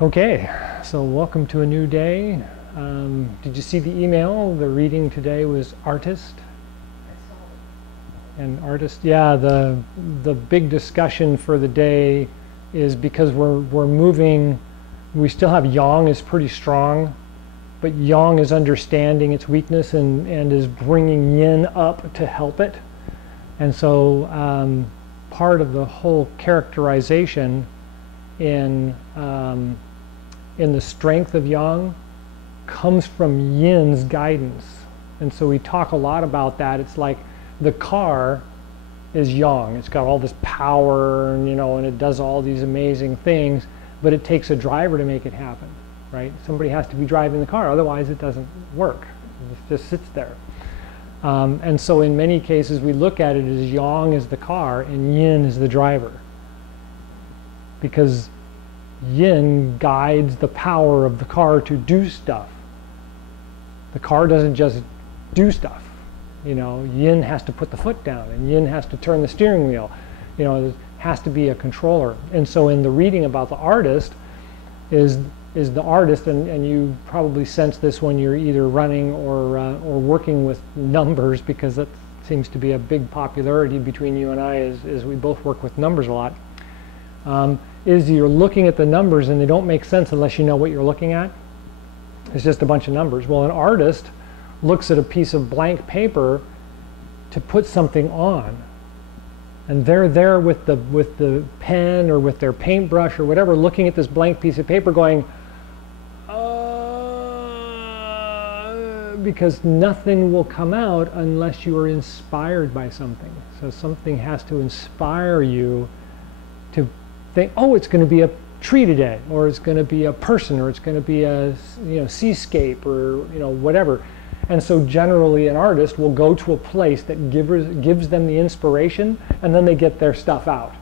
Okay, so welcome to a new day. Did you see the email? The reading today was artist. And artist, yeah, the big discussion for the day is because we're moving, we still have yang is pretty strong, but yang is understanding its weakness and is bringing yin up to help it. And so part of the whole characterization in the strength of yang comes from yin's guidance. And so we talk a lot about that. It's like the car is yang. It's got all this power, and, and it does all these amazing things, but it takes a driver to make it happen, right? Somebody has to be driving the car, otherwise it doesn't work. It just sits there. And so in many cases we look at it as yang is the car and yin is the driver, because yin guides the power of the car to do stuff. The car doesn't just do stuff. Yin has to put the foot down, and yin has to turn the steering wheel. There has to be a controller. And so in the reading about the artist is the artist, and you probably sense this when you're either running or working with numbers, because that seems to be a big popularity between you and I, as we both work with numbers a lot. Is you're looking at the numbers and they don't make sense unless you know what you're looking at. It's just a bunch of numbers. Well, an artist looks at a piece of blank paper to put something on, and they're there with the pen or with their paintbrush or whatever, looking at this blank piece of paper going, because nothing will come out unless you are inspired by something. So something has to inspire you to think, oh, it's going to be a tree today, or it's going to be a person, or it's going to be a seascape, or whatever. And so generally an artist will go to a place that gives them the inspiration, and then they get their stuff out.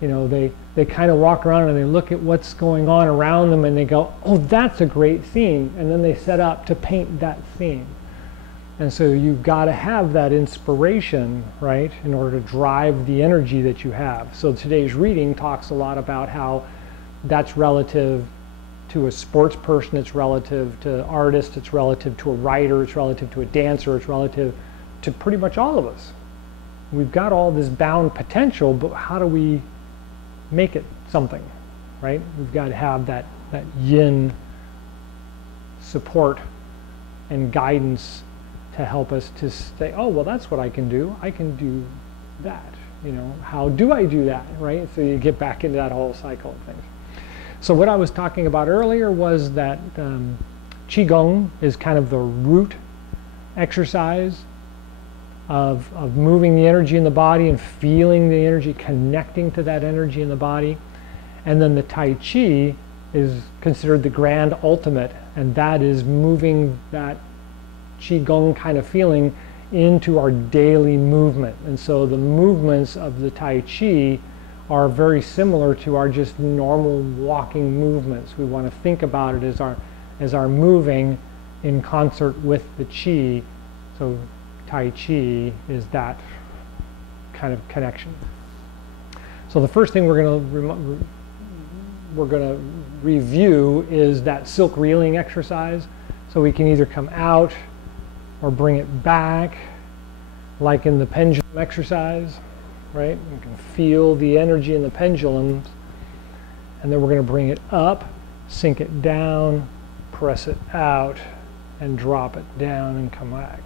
They kind of walk around and they look at what's going on around them and they go, oh, that's a great theme, and then they set up to paint that theme. And so you've got to have that inspiration, right, in order to drive the energy that you have. So today's reading talks a lot about how that's relative to a sports person, it's relative to artists, it's relative to a writer, it's relative to a dancer, it's relative to pretty much all of us. We've got all this bound potential, but how do we make it something, right? We've got to have that yin support and guidance to help us to say, oh, well, that's what I can do. I can do that. How do I do that, right? So you get back into that whole cycle of things. So what I was talking about earlier was that Chi Gung is kind of the root exercise of moving the energy in the body and feeling the energy, connecting to that energy in the body. And then the Tai Chi is considered the grand ultimate, and that is moving that Chi Gung kind of feeling into our daily movement. And so the movements of the Tai Chi are very similar to our just normal walking movements. We want to think about it as our moving in concert with the Chi. So Tai Chi is that kind of connection. So the first thing we're going to review is that silk reeling exercise. So we can either come out or bring it back, like in the pendulum exercise. Right? You can feel the energy in the pendulums, and then we're going to bring it up, sink it down, press it out, and drop it down and come back.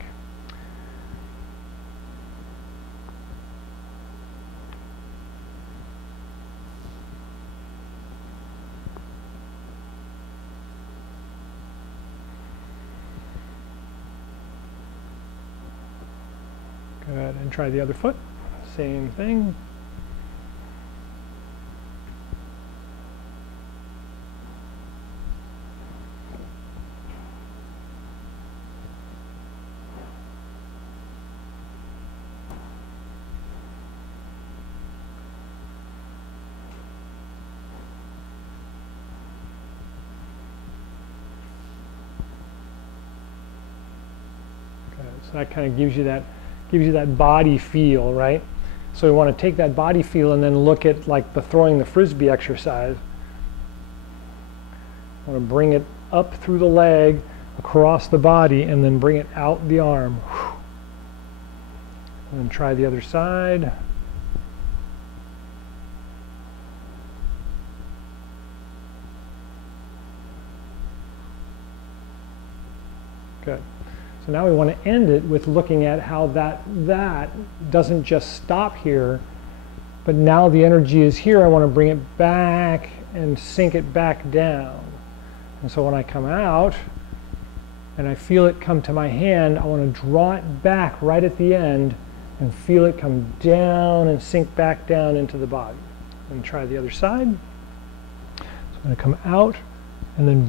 Go ahead and try the other foot. Same thing. Okay, so that kind of gives you that body feel, right? So we want to take that body feel and then look at like the throwing the frisbee exercise. I want to bring it up through the leg, across the body, and then bring it out the arm. And then try the other side. Good. So now we want to end it with looking at how that doesn't just stop here, but now the energy is here. I want to bring it back and sink it back down. And so when I come out and I feel it come to my hand, I want to draw it back right at the end and feel it come down and sink back down into the body. And try the other side. So I'm going to come out and then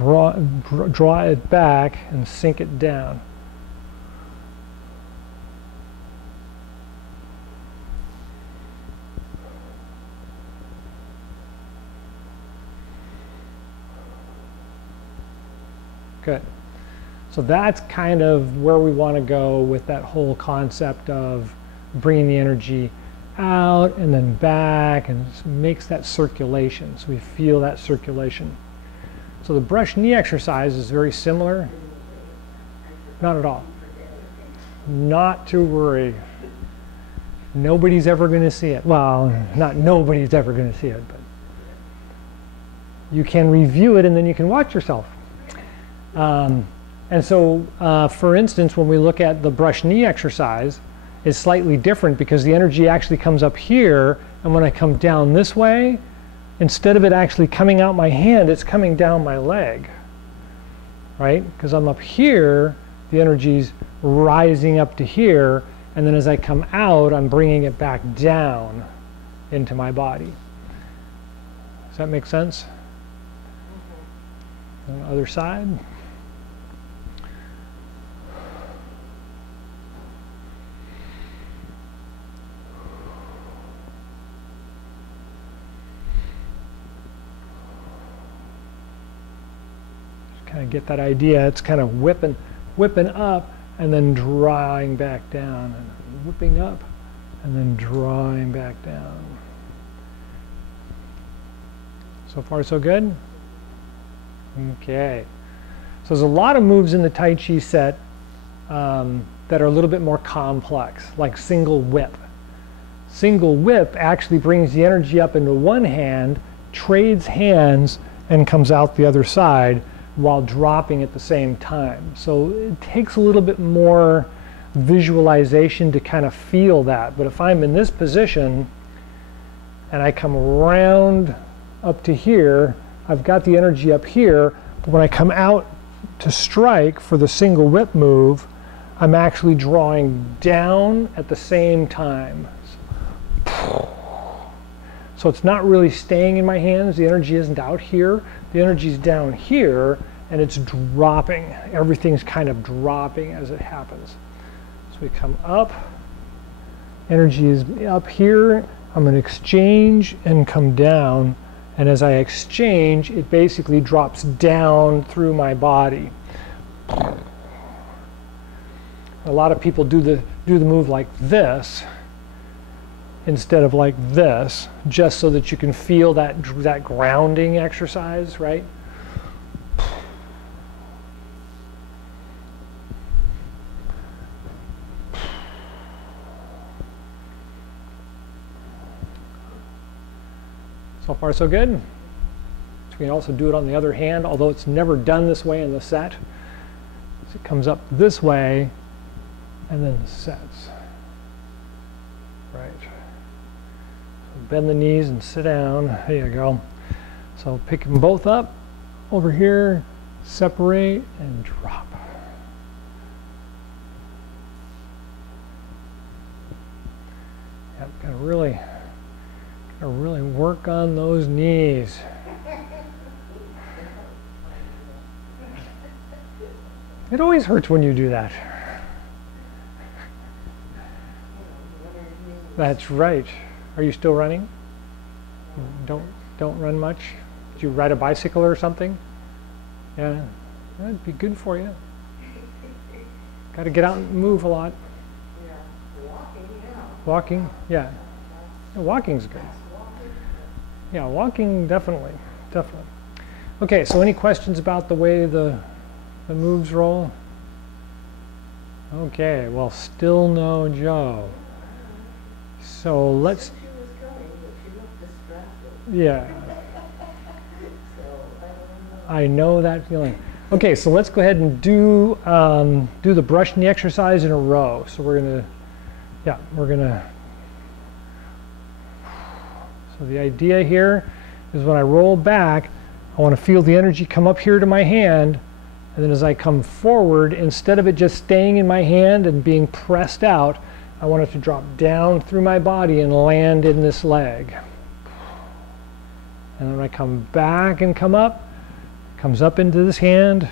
draw it back and sink it down. Good. So that's kind of where we want to go with that whole concept of bringing the energy out and then back, and it makes that circulation. So we feel that circulation. So the brush knee exercise is very similar. Not at all. Not to worry. Nobody's ever going to see it. Well, not nobody's ever going to see it, but you can review it and then you can watch yourself. And so, for instance, when we look at the brush knee exercise, it's slightly different because the energy actually comes up here, and when I come down this way, instead of it actually coming out my hand, it's coming down my leg, right? Because I'm up here, the energy's rising up to here, and then as I come out, I'm bringing it back down into my body. Does that make sense? On the other side. Kind of get that idea. It's kind of whipping up and then drawing back down, and whipping up and then drawing back down. So far, so good? Okay. So there's a lot of moves in the Tai Chi set that are a little bit more complex, like single whip. Single whip actually brings the energy up into one hand, trades hands, and comes out the other side, while dropping at the same time. So it takes a little bit more visualization to kind of feel that. But if I'm in this position and I come around up to here, I've got the energy up here, but when I come out to strike for the single whip move, I'm actually drawing down at the same time. So it's not really staying in my hands. The energy isn't out here. The energy's down here, and it's dropping. Everything's kind of dropping as it happens. So we come up. Energy is up here. I'm going to exchange and come down. And as I exchange, it basically drops down through my body. A lot of people do the move like this instead of like this, just so that you can feel that grounding exercise, right? So far, so good. So we can also do it on the other hand, although it's never done this way in the set. So it comes up this way, and then sets. Right. So bend the knees and sit down. There you go. So pick them both up over here, separate, and drop. Yep, gotta really work on those knees. It always hurts when you do that. That's right. Are you still running? Don't run much? Did you ride a bicycle or something? Yeah, that'd be good for you. Got to get out and move a lot. Yeah, Walking, yeah. Walking's good. Yeah, walking definitely. Okay, so any questions about the way the moves roll? Okay, well, still no Joe. So let's. Yeah. I know that feeling. Okay, so let's go ahead and do the brush knee exercise in a row. So we're gonna. So the idea here is when I roll back, I want to feel the energy come up here to my hand, and then as I come forward, instead of it just staying in my hand and being pressed out, I want it to drop down through my body and land in this leg. And when I come back and come up, comes up into this hand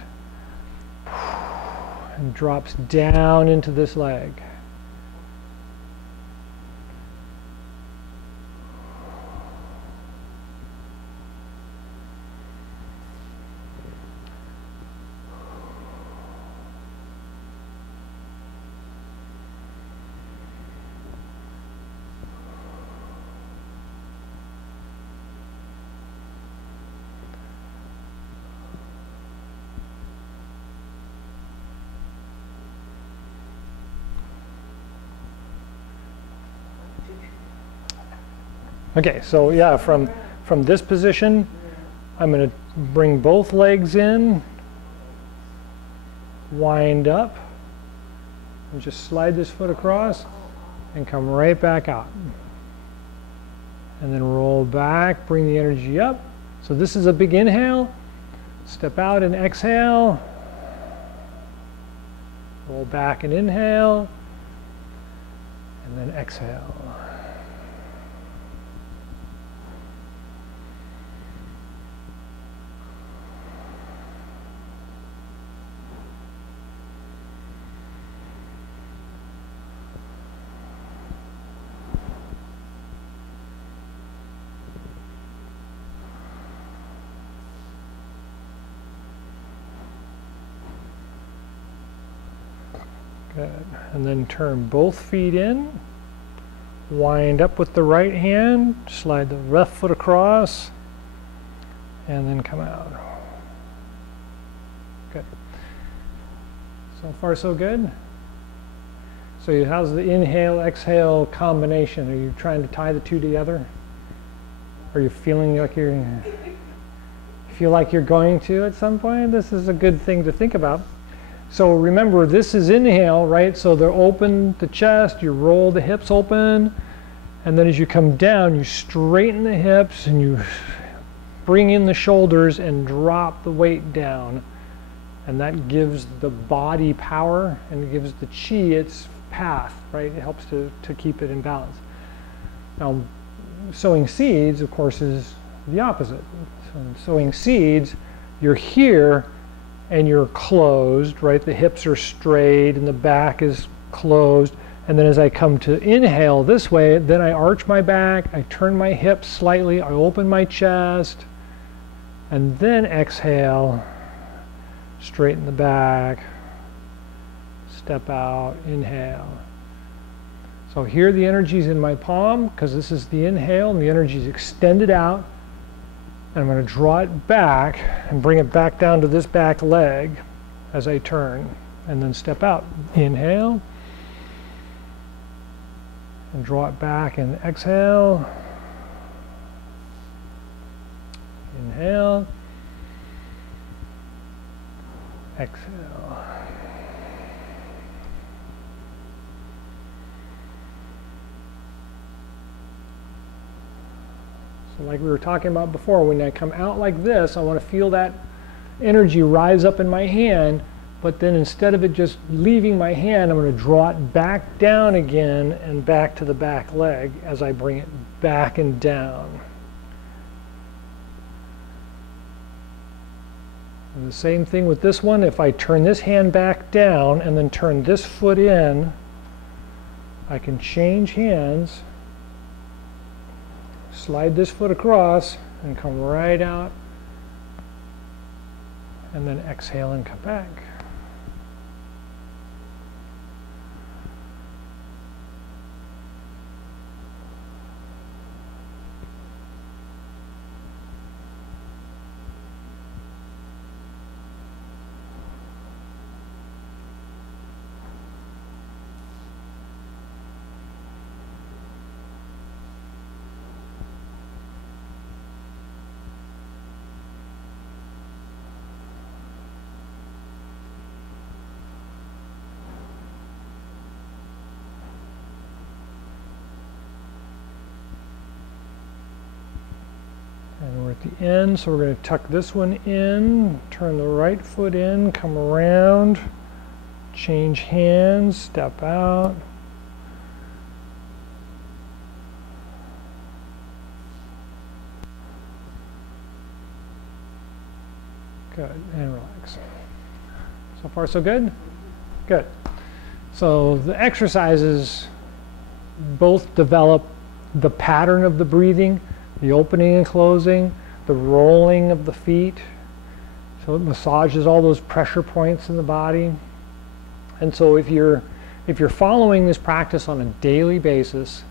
and drops down into this leg. Okay, so yeah, from this position, I'm going to bring both legs in, wind up, and just slide this foot across and come right back out. And then roll back, bring the energy up. So this is a big inhale. Step out and exhale. Roll back and inhale. And then exhale. Good. And then turn both feet in, wind up with the right hand, slide the left foot across, and then come out. Good. So far so good? So how's the inhale, exhale combination? Are you trying to tie the two together? Are you feeling like you're going to at some point? This is a good thing to think about. So remember, this is inhale, right? So they're open the chest, you roll the hips open, and then as you come down, you straighten the hips and you bring in the shoulders and drop the weight down. And that gives the body power and it gives the chi its path, right? It helps to keep it in balance. Now, sowing seeds, of course, is the opposite. So in sowing seeds, you're here, and you're closed, right? The hips are straight and the back is closed. And then as I come to inhale this way, then I arch my back, I turn my hips slightly, I open my chest, and then exhale, straighten the back, step out, inhale. So here the energy's in my palm, because this is the inhale, and the energy's extended out. And I'm going to draw it back and bring it back down to this back leg as I turn, and then step out. Inhale, and draw it back and exhale. Inhale, exhale. So like we were talking about before, when I come out like this, I want to feel that energy rise up in my hand, but then instead of it just leaving my hand, I'm going to draw it back down again and back to the back leg as I bring it back and down. And the same thing with this one. If I turn this hand back down and then turn this foot in, I can change hands, slide this foot across, and come right out, and then exhale and come back. at the end, so we're going to tuck this one in, turn the right foot in, come around, change hands, step out. Good, and relax. So far so good? Good. So the exercises both develop the pattern of the breathing, the opening and closing, the rolling of the feet. So it massages all those pressure points in the body. And so if you're following this practice on a daily basis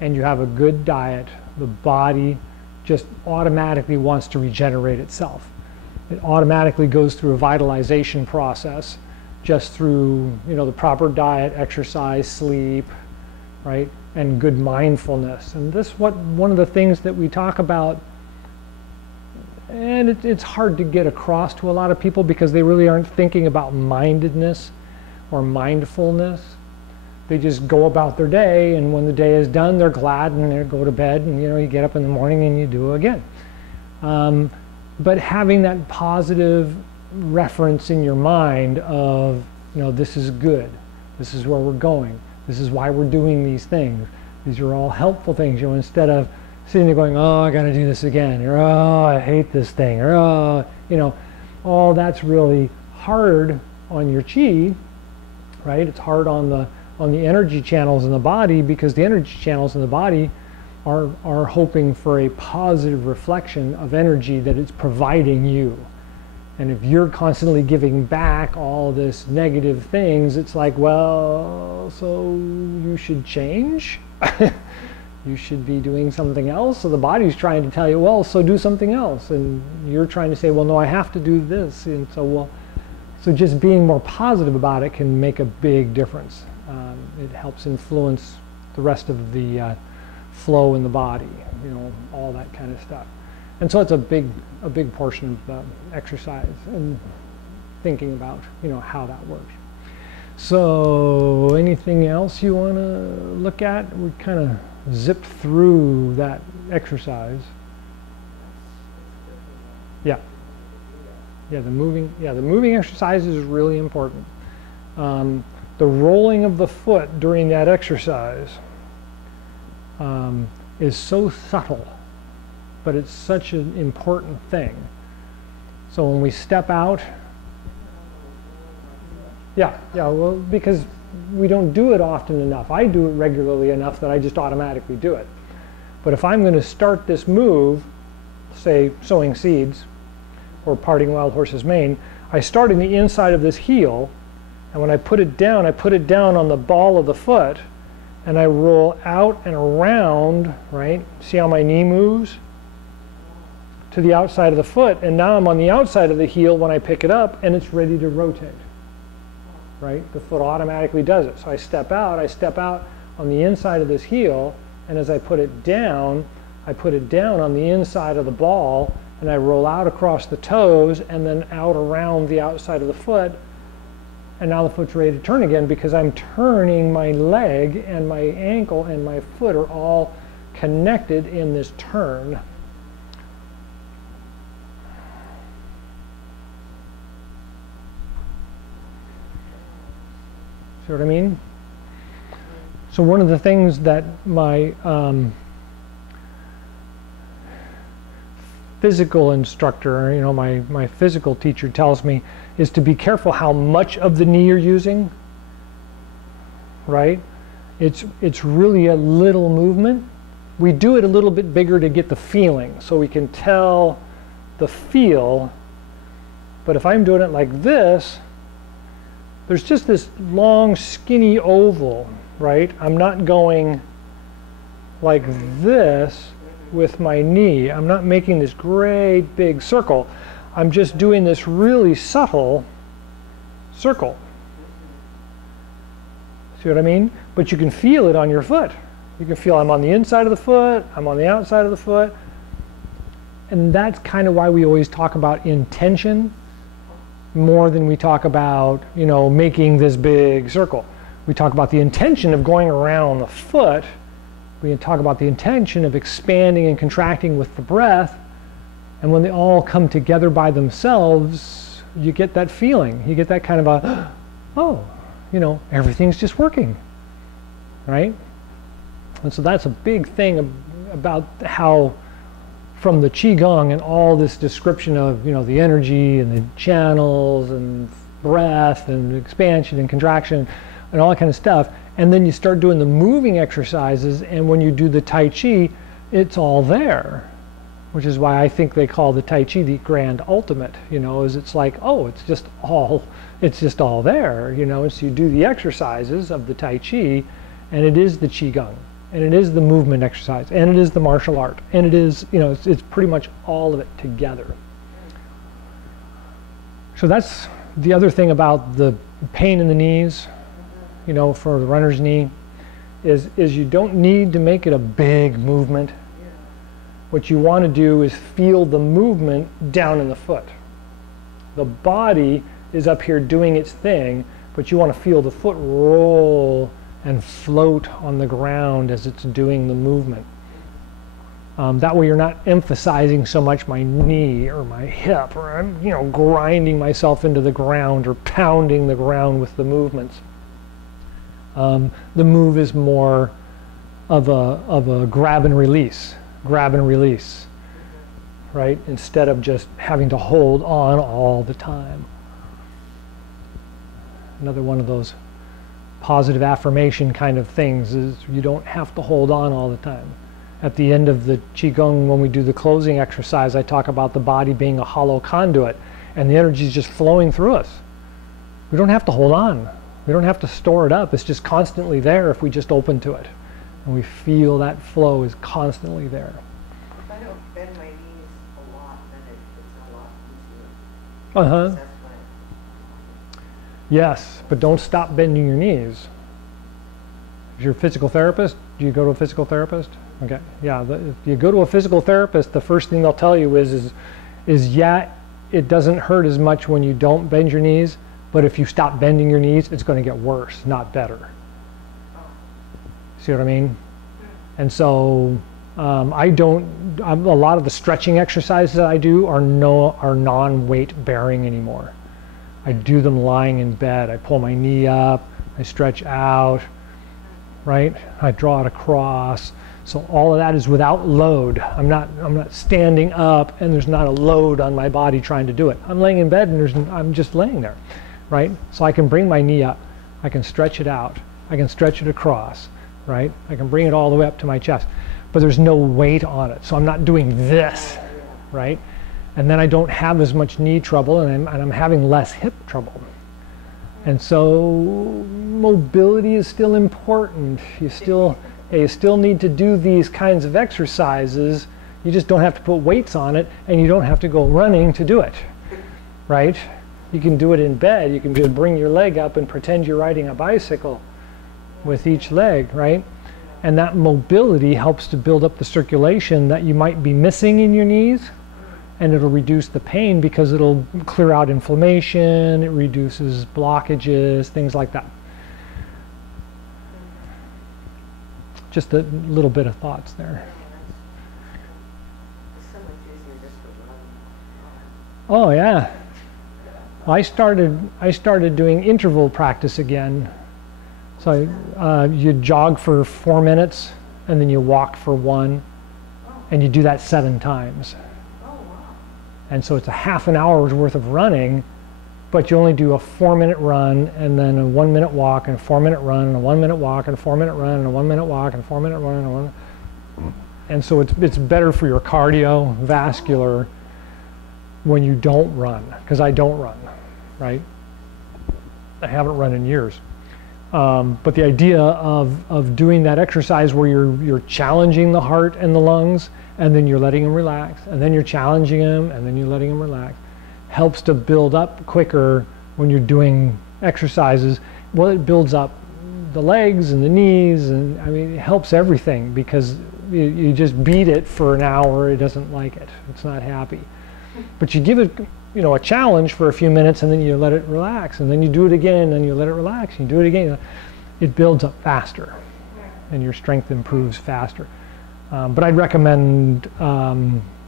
and you have a good diet, the body just automatically wants to regenerate itself. It automatically goes through a vitalization process just through, the proper diet, exercise, sleep, right? And good mindfulness. And one of the things that we talk about, and it's hard to get across to a lot of people because they really aren't thinking about mindedness or mindfulness. They just go about their day, and when the day is done, they're glad and they go to bed, and you get up in the morning and you do it again. But having that positive reference in your mind of, this is good, this is where we're going, this is why we're doing these things. These are all helpful things, instead of sitting there going, oh, I got to do this again, or oh, I hate this thing, or oh, all that's really hard on your chi, right? It's hard on the energy channels in the body, because the energy channels in the body are hoping for a positive reflection of energy that it's providing you. And if you're constantly giving back all this negative things, it's like, well, so you should change. You should be doing something else. So the body's trying to tell you, well, so do something else. And you're trying to say, well, no, I have to do this. And so, so just being more positive about it can make a big difference. It helps influence the rest of the flow in the body, all that kind of stuff. And so it's a big portion of the exercise and thinking about, how that works. So anything else you want to look at? We kind of zipped through that exercise. Yeah. Yeah, the moving exercise is really important. The rolling of the foot during that exercise is so subtle, but it's such an important thing. So when we step out, well, because we don't do it often enough. I do it regularly enough that I just automatically do it. But if I'm going to start this move, say sowing seeds or parting wild horse's mane, I start in the inside of this heel, and when I put it down on the ball of the foot, and I roll out and around, right? See how my knee moves? To the outside of the foot, and now I'm on the outside of the heel when I pick it up, and it's ready to rotate, right? The foot automatically does it. So I step out on the inside of this heel, and as I put it down on the inside of the ball, and I roll out across the toes, and then out around the outside of the foot, and now the foot's ready to turn again, because I'm turning my leg and my ankle and my foot are all connected in this turn. See what I mean? So one of the things that my physical instructor, my physical teacher tells me is to be careful how much of the knee you're using, right? It's really a little movement. We do it a little bit bigger to get the feeling, so we can tell the feel. But if I'm doing it like this, there's just this long, skinny oval, right? I'm not going like this with my knee. I'm not making this great big circle. I'm just doing this really subtle circle. See what I mean? But you can feel it on your foot. You can feel I'm on the inside of the foot, I'm on the outside of the foot. And that's kind of why we always talk about intention more than we talk about, making this big circle. We talk about the intention of going around the foot. We can talk about the intention of expanding and contracting with the breath, And when they all come together by themselves, you get that feeling. You get that kind of a, oh, you know, everything's just working, right? And so that's a big thing about how, from the Chi Gung and all this description of, you know, the energy and the channels and breath and expansion and contraction and all that kind of stuff, and then you start doing the moving exercises, and when you do the Tai Chi, it's all there, which is why I think they call the Tai Chi the grand ultimate, you know, is it's like, oh, it's just all there, you know, and so you do the exercises of the Tai Chi, and it is the Chi Gung, and it is the movement exercise, and it is the martial art, and it is, you know, it's pretty much all of it together. So that's the other thing about the pain in the knees, you know, for the runner's knee, is you don't need to make it a big movement. What you want to do is feel the movement down in the foot. The body is up here doing its thing, but you want to feel the foot roll and float on the ground as it's doing the movement. That way you're not emphasizing so much my knee or my hip, or I'm, you know, grinding myself into the ground or pounding the ground with the movements. The move is more of a grab and release, right? Instead of just having to hold on all the time. Another one of those positive affirmation kind of things is you don't have to hold on all the time. At the end of the Chi Gung, when we do the closing exercise, I talk about the body being a hollow conduit, and the energy is just flowing through us. We don't have to hold on. We don't have to store it up. It's just constantly there if we just open to it. And we feel that flow is constantly there. If I don't bend my knees a lot, then it's a lot easier. Uh-huh. Yes, but don't stop bending your knees. If you're a physical therapist, do you go to a physical therapist? Okay, yeah, if you go to a physical therapist, the first thing they'll tell you is yeah, it doesn't hurt as much when you don't bend your knees, but if you stop bending your knees, it's going to get worse, not better. See what I mean? And so a lot of the stretching exercises that I do are non-weight bearing anymore. I do them lying in bed. I pull my knee up, I stretch out, right? I draw it across. So all of that is without load. I'm not standing up and there's not a load on my body trying to do it. I'm laying in bed and I'm just laying there, right? So I can bring my knee up, I can stretch it out, I can stretch it across, right? I can bring it all the way up to my chest, but there's no weight on it. So I'm not doing this, right? And then I don't have as much knee trouble, and I'm having less hip trouble. And so mobility is still important. You still need to do these kinds of exercises. You just don't have to put weights on it, and you don't have to go running to do it, right? You can do it in bed. You can just bring your leg up and pretend you're riding a bicycle with each leg, right? And that mobility helps to build up the circulation that you might be missing in your knees, and it'll reduce the pain because it'll clear out inflammation, it reduces blockages, things like that. Just a little bit of thoughts there. It's so much easier just to run. Oh yeah. I started doing interval practice again. So you jog for 4 minutes, and then you walk for 1, and you do that 7 times. And so it's a half an hour's worth of running, but you only do a 4-minute run, and then a 1-minute walk, and a 4-minute run, and a 1-minute walk, and a 4-minute run, and a 1-minute walk, and a 4-minute run, and a 1. And so it's better for your cardiovascular when you don't run, because I don't run, right? I haven't run in years. But the idea of doing that exercise where you're challenging the heart and the lungs, and then you're letting them relax, and then you're challenging them, and then you're letting them relax, helps to build up quicker when you're doing exercises. Well, it builds up the legs and the knees, and I mean, it helps everything, because you just beat it for an hour, it doesn't like it, it's not happy. But you give it, you know, a challenge for a few minutes, and then you let it relax, and then you do it again, and you let it relax, and you do it again. It builds up faster, and your strength improves faster. But I'd recommend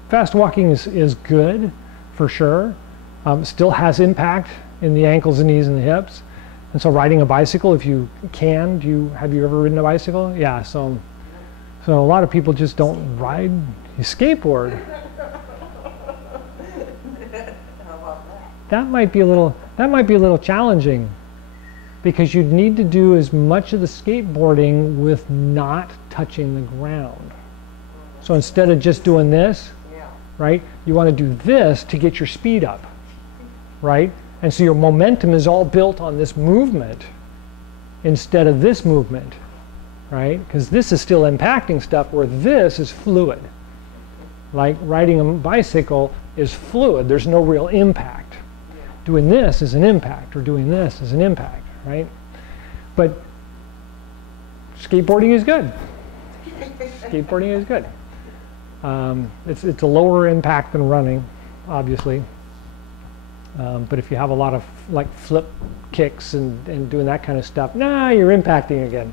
fast walking is good for sure. Still has impact in the ankles and knees and the hips. And so riding a bicycle, if you can, have you ever ridden a bicycle? Yeah, so a lot of people just don't ride. You skateboard. How about that? That might be a little challenging, because you'd need to do as much of the skateboarding with not touching the ground. So instead of just doing this, Yeah. right, you want to do this to get your speed up, right? And so your momentum is all built on this movement instead of this movement, right? Because this is still impacting stuff, where this is fluid. Like riding a bicycle is fluid. There's no real impact. Yeah. Doing this is an impact, or doing this is an impact, right? But skateboarding is good. Skateboarding is good. It's a lower impact than running, obviously. But if you have a lot of like flip kicks and doing that kind of stuff, you're impacting again.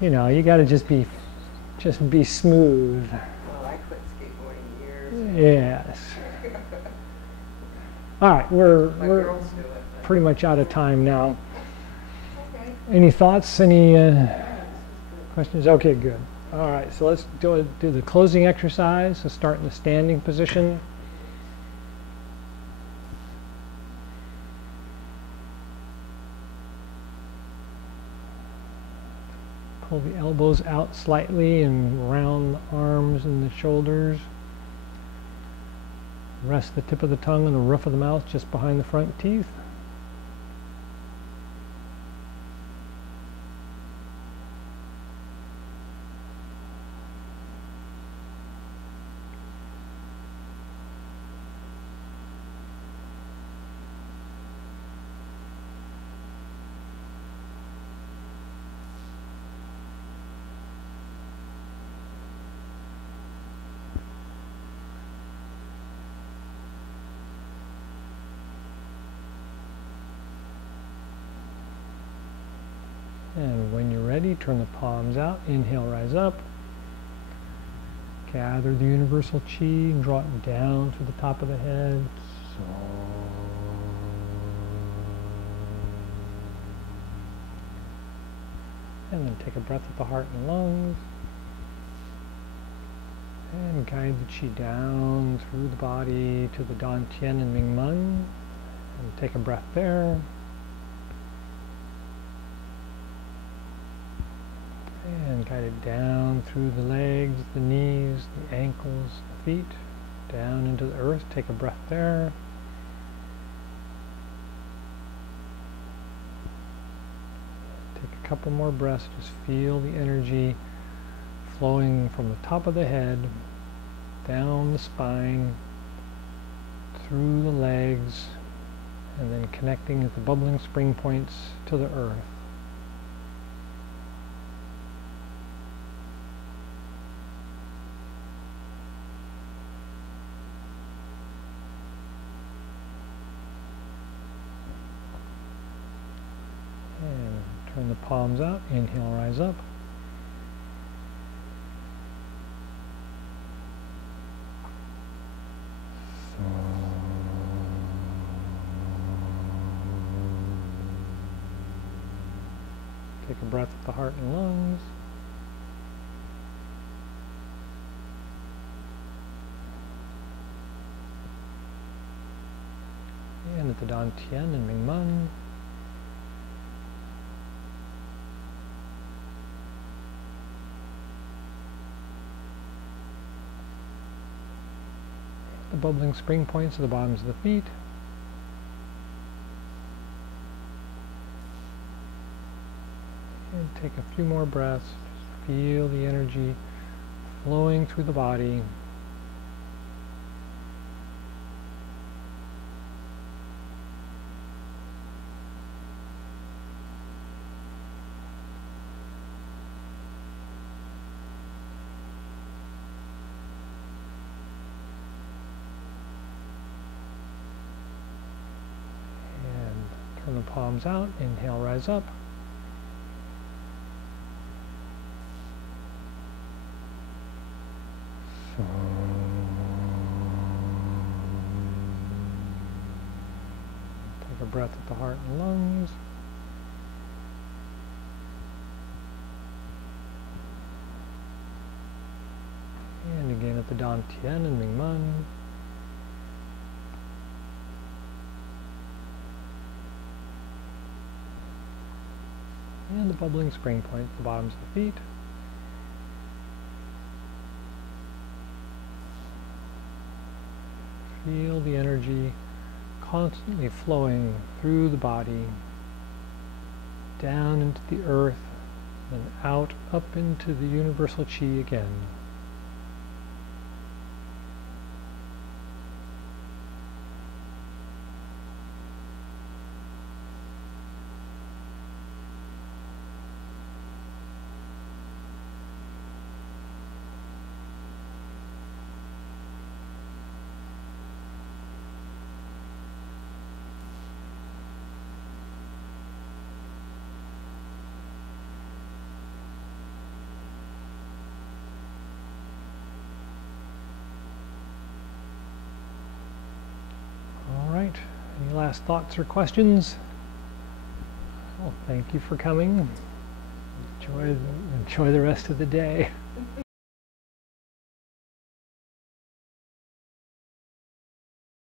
You know, you got to just be smooth. Well, I quit skateboarding years ago. Yes. All right, My we're girls do it. but- pretty much out of time now. Okay. Any thoughts? Any Yeah, this is good. questions? Okay, good. All right, so let's do the closing exercise. So start in the standing position. Pull the elbows out slightly and round the arms and the shoulders. Rest the tip of the tongue on the roof of the mouth just behind the front teeth. And when you're ready, turn the palms out. Inhale, rise up. Gather the universal chi and draw it down to the top of the head. And then take a breath at the heart and lungs. And guide the chi down through the body to the Dantian and Mingmen. And take a breath there. And guide it down through the legs, the knees, the ankles, the feet, down into the earth. Take a breath there. Take a couple more breaths. Just feel the energy flowing from the top of the head, down the spine, through the legs, and then connecting at the bubbling spring points to the earth. And turn the palms out. Inhale, rise up. Take a breath at the heart and lungs. And at the Dantian and Mingmen. The bubbling spring points at the bottoms of the feet. And take a few more breaths. Just feel the energy flowing through the body. And turn the palms out. Inhale, rise up. a breath at the heart and lungs. And again at the Dantian and Mingmen. And the bubbling spring point at the bottoms of the feet. Feel the energy constantly flowing through the body, down into the earth, and out, up into the universal chi again. Any last thoughts or questions? Well, thank you for coming. Enjoy the rest of the day.